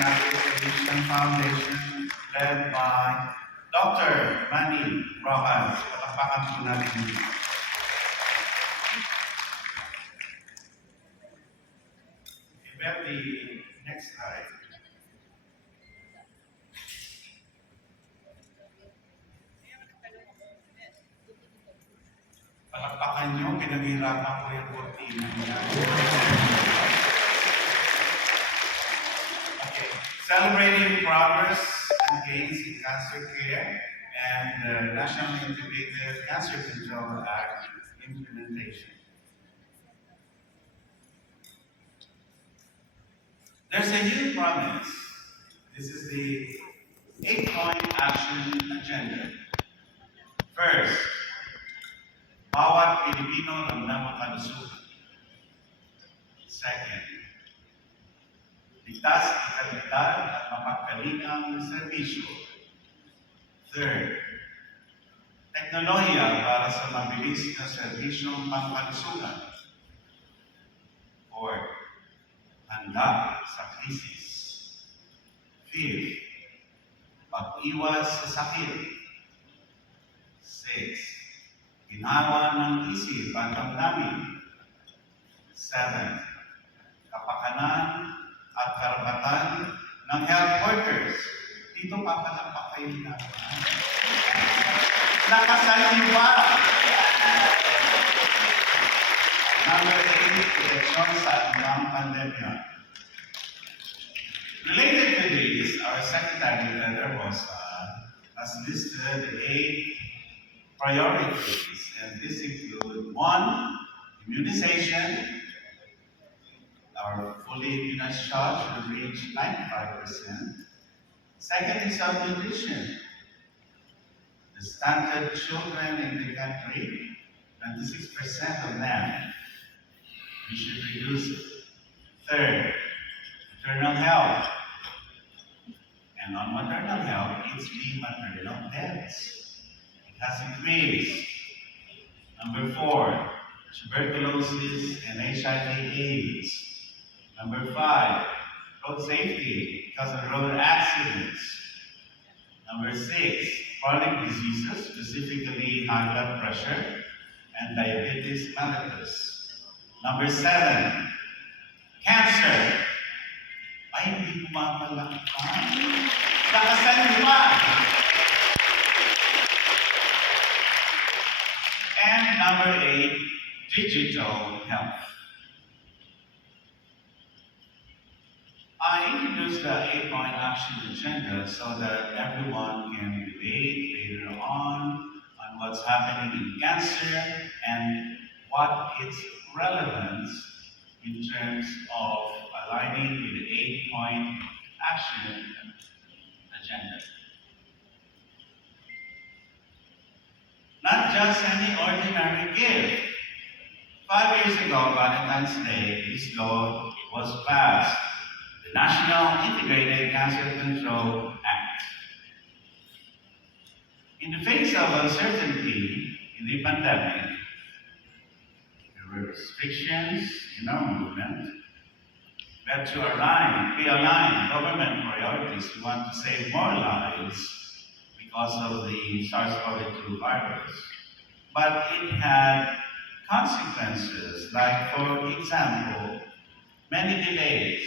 Association Foundation led by Dr. Manny Rojas. Palakpakan po natin. We have the next slide. Palakpakan nyo, pinaghirapan ko yung kortina niya. Okay. Celebrating progress and gains in cancer care and the National Integrated Cancer Control Act implementation. There's a new promise. This is the 8-point action agenda. First, bawat Pilipino ng kalusugan. Second, ligtas, ikalidad at mapagkalingang serbisyo. Third, teknolohiya para sa mabilis na serbisyong pangkalusugan. Fourth, handa sa krisis. Fifth, pag-iwas sa sakit. Sixth, ginawa ng isip at damdamin. 7. Kapakanan at karapatan ng health workers. Dito papalakpak kayo na. Nakasayin ba? Number 8, proteksyon sa anumang pandemya. Related to this, our Secretary Letter has listed 8 priorities, and this include 1, immunization. Our fully immunized shot should reach 95%. Second is nutrition. The stunted children in the country, 26% of them, we should reduce it. Third, maternal health. And on maternal health, it's the maternal deaths. Has increased. Number 4, tuberculosis and HIV/AIDS. Number 5, road safety because of road accidents. Number 6, chronic diseases, specifically high blood pressure and diabetes mellitus. Number 7, cancer. Ay, hindi pumapalakpan. Nakasan ba? And number 8, digital health. I introduced the 8-point action agenda so that everyone can relate later on what's happening in cancer and what its relevance in terms of aligning with the 8-point action agenda. Not just any ordinary gift. 5 years ago, Valentine's Day, this law was passed, the National Integrated Cancer Control Act. In the face of uncertainty in the pandemic, there were restrictions in our movement. We had to realign government priorities. We want to save more lives because of the SARS-CoV-2 virus. But it had consequences, like, for example, many delays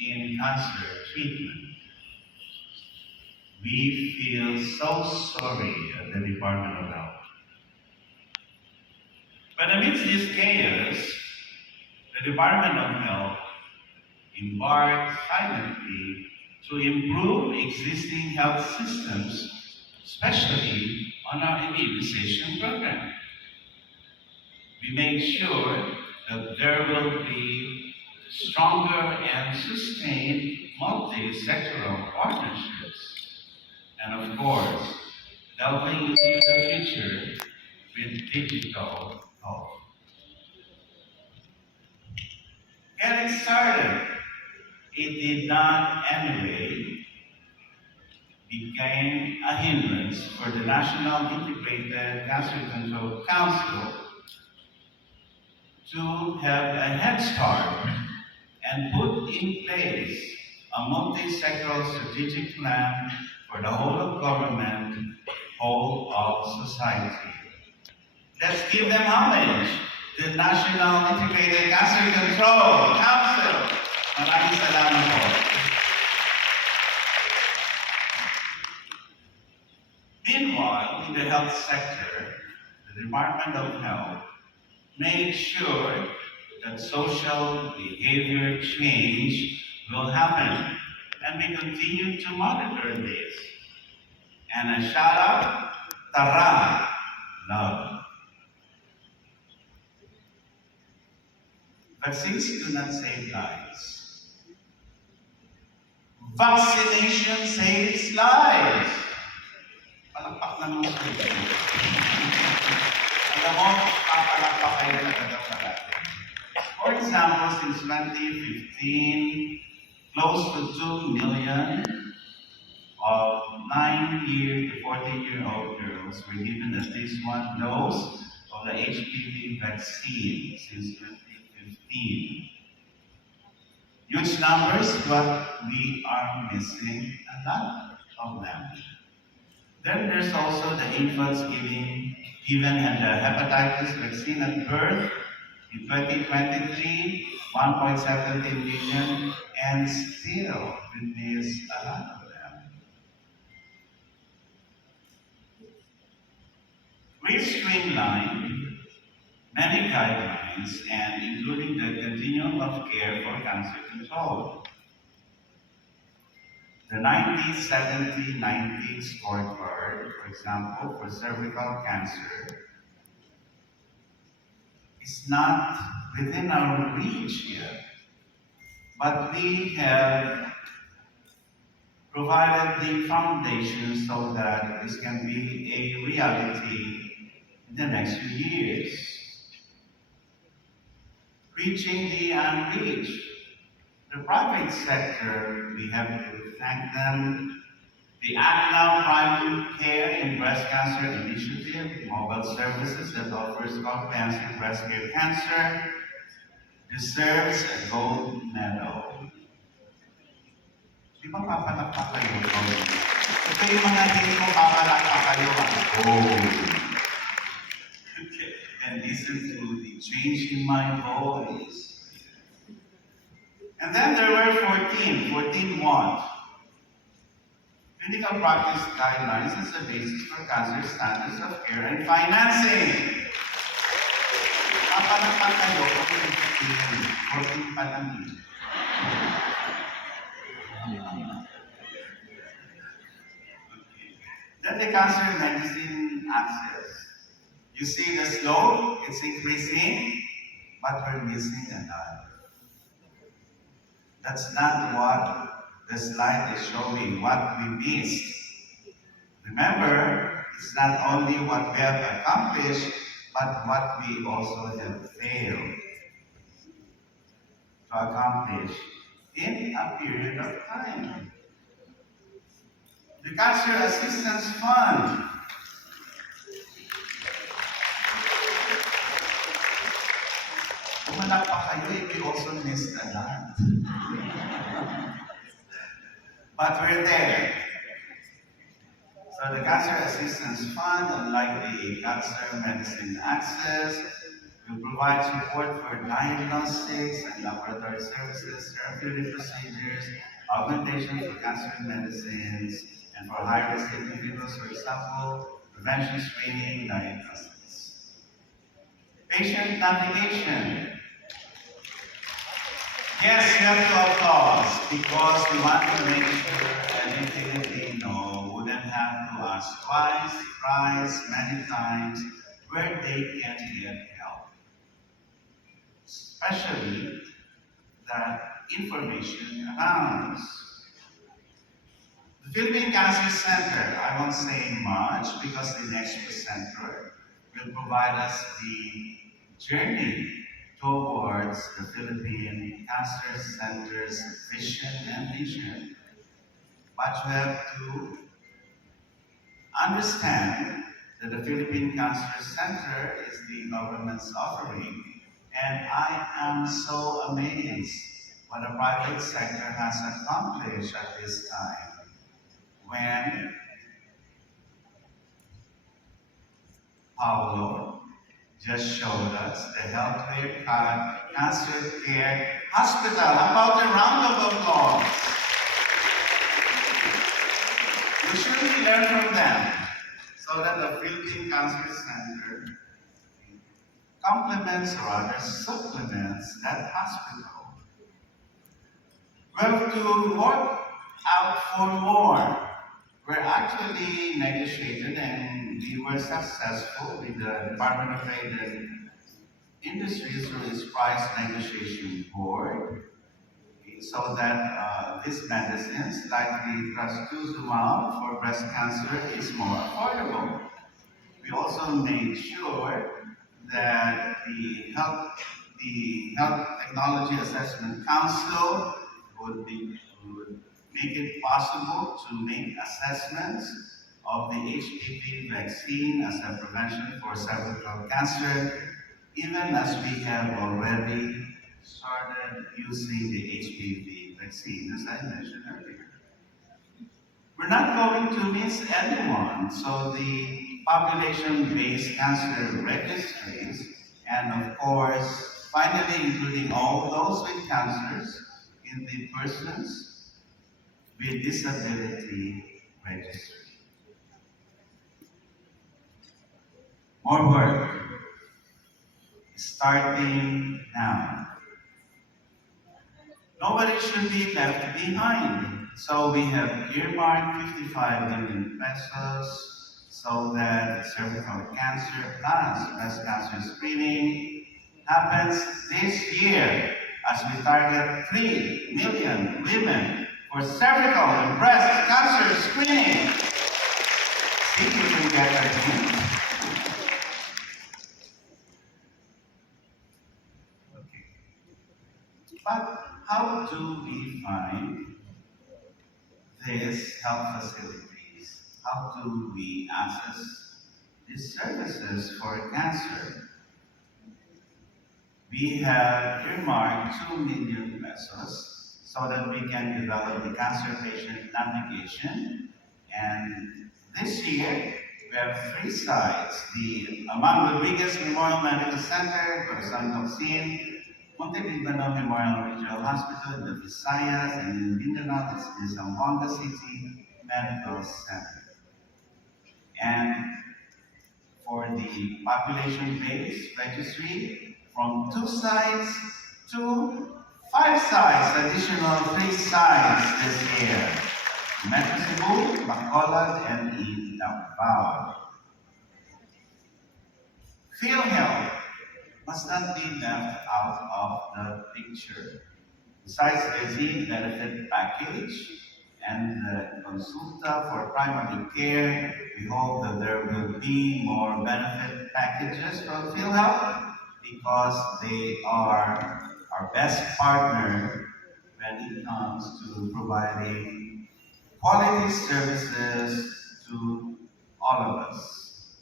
in cancer treatment. We feel so sorry at the Department of Health. But amidst this chaos, the Department of Health embarked silently to improve existing health systems, especially on our immunization program. We made sure that there will be stronger and sustained multi-sectoral partnerships. And of course, delving into the future with digital health. Getting started, it did not anyway became a hindrance for the National Integrated Cancer Control Council to have a head start and put in place a multi-sectoral strategic plan for the whole of government, whole of society. Let's give them homage. The National Integrated Cancer Control Council. Maraming salamat po. Meanwhile, in the health sector, the Department of Health made sure that social behavior change will happen. And we continue to monitor this. And a shout out, Tara, love. Vaccines do not save lives. Vaccination saves lives. Palakpak na naman kayo. Alam mo, papalakpak kayo na agad. For example, since 2015, close to 2 million of 9-year to 14-year-old girls were given at least one dose of the HPV vaccine since 2015. Huge numbers, but we are missing a lot of them. Then there's also the infants given and the hepatitis vaccine at birth in 2023, 1.17 million, and still we miss a lot of them. We streamlined many guidelines, and including the continuum of care for cancer control. The 90-70-90 scorecard, for example, for cervical cancer, is not within our reach yet. But we have provided the foundation so that this can be a reality in the next few years. Reaching the unreached. The private sector, we have to thank them. The Act Now Primary Care in Breast Cancer Initiative, mobile services that offers comprehensive breast care cancer, deserves a gold medal. Di ba papalakpak kayo? Ito yung mga hindi mo papalakpak kayo ang gold. And listen to the change in my voice. And then there were 14 what? Clinical practice guidelines as the basis for cancer standards of care and financing. Kapalakpak kayo, 14 pa lang yun. Then the cancer medicine access. You see the slope, it's increasing, but we're missing a lot. That's not what the slide is showing, what we missed. Remember, it's not only what we have accomplished, but what we also have failed to accomplish in a period of time. The Cancer Assistance Fund. Umalak pa kayo, we also missed a lot. But we're there. So the Cancer Assistance Fund, unlike the Cancer Medicine Access, will provide support for diagnostics and laboratory services, therapeutic procedures, augmentation for cancer medicines, and for high-risk individuals, for example, prevention, screening, diagnosis. Patient navigation. Yes, we have to applaud because we want to make sure any Filipino wouldn't have to ask twice, thrice, many times where they can get help. Especially that information abounds. The Philippine Cancer Center, I won't say much because the next presenter will provide us the journey towards the Philippine Cancer Center's vision and mission. But you have to understand that the Philippine Cancer Center is the government's offering. And I am so amazed what the private sector has accomplished at this time when Paulo just showed us the healthcare cancer care hospital. How about a round of applause? We should learn from them so that the Philippine Cancer Center complements or rather supplements that hospital. We have to work out for more. We're actually negotiated and we were successful with the Department of Trade and Industries through its price negotiation board so that these medicines like the trastuzumab for breast cancer is more affordable. We also made sure that the Health Technology Assessment Council would make it possible to make assessments of the HPV vaccine as a prevention for cervical cancer, even as we have already started using the HPV vaccine, as I mentioned earlier. We're not going to miss anyone, so the population-based cancer registries, and of course, finally including all those with cancers in the persons with disability registry. More work is starting now. Nobody should be left behind. So we have earmarked 55 million pesos so that cervical cancer plus breast cancer screening happens this year as we target 3 million women for cervical and breast cancer screening. See if you can get a hint. Okay. But how do we find these health facilities? How do we access these services for cancer? We have earmarked 2 million pesos so that we can develop the cancer patient navigation. And this year, we have 3 sites. The Amman Rodriguez Memorial Medical Center, Corazon Docsin, Montelibano Memorial Regional Hospital in the Visayas, and in Mindanao, it's the Zamboanga City Medical Center. And for the population-based registry, from 2 sites to 5 sites, additional 3 sites this year. Metro Cebu, Bacolod, and in Davao. PhilHealth must not be left out of the picture. Besides the benefit package and the consulta for primary care, we hope that there will be more benefit packages from PhilHealth because they are our best partner when it comes to providing quality services to all of us.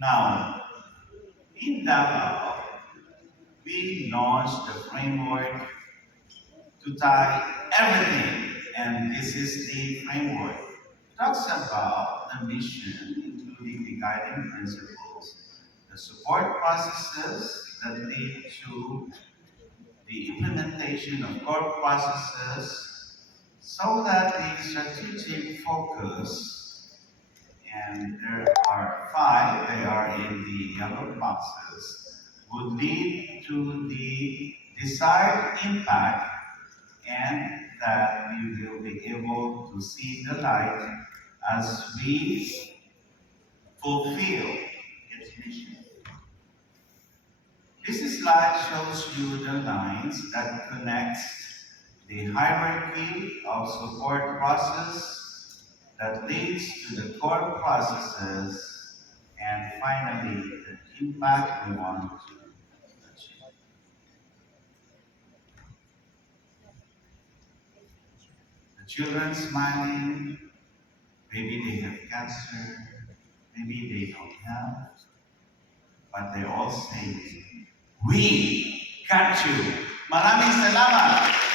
Now, in Davao, we launched the framework to tie everything, and this is the framework. It talks about the mission, including the guiding principles, the support processes that lead to the implementation of core processes, so that the strategic focus, and there are 5, they are in the yellow boxes, would lead to the desired impact and that we will be able to see the light as we fulfill its mission. This slide shows you the lines that connects the hierarchy of support process that leads to the core processes and finally the impact we want to achieve. The children smiling, maybe they have cancer, maybe they don't have, but they're all saying, "We got you." Maraming salamat.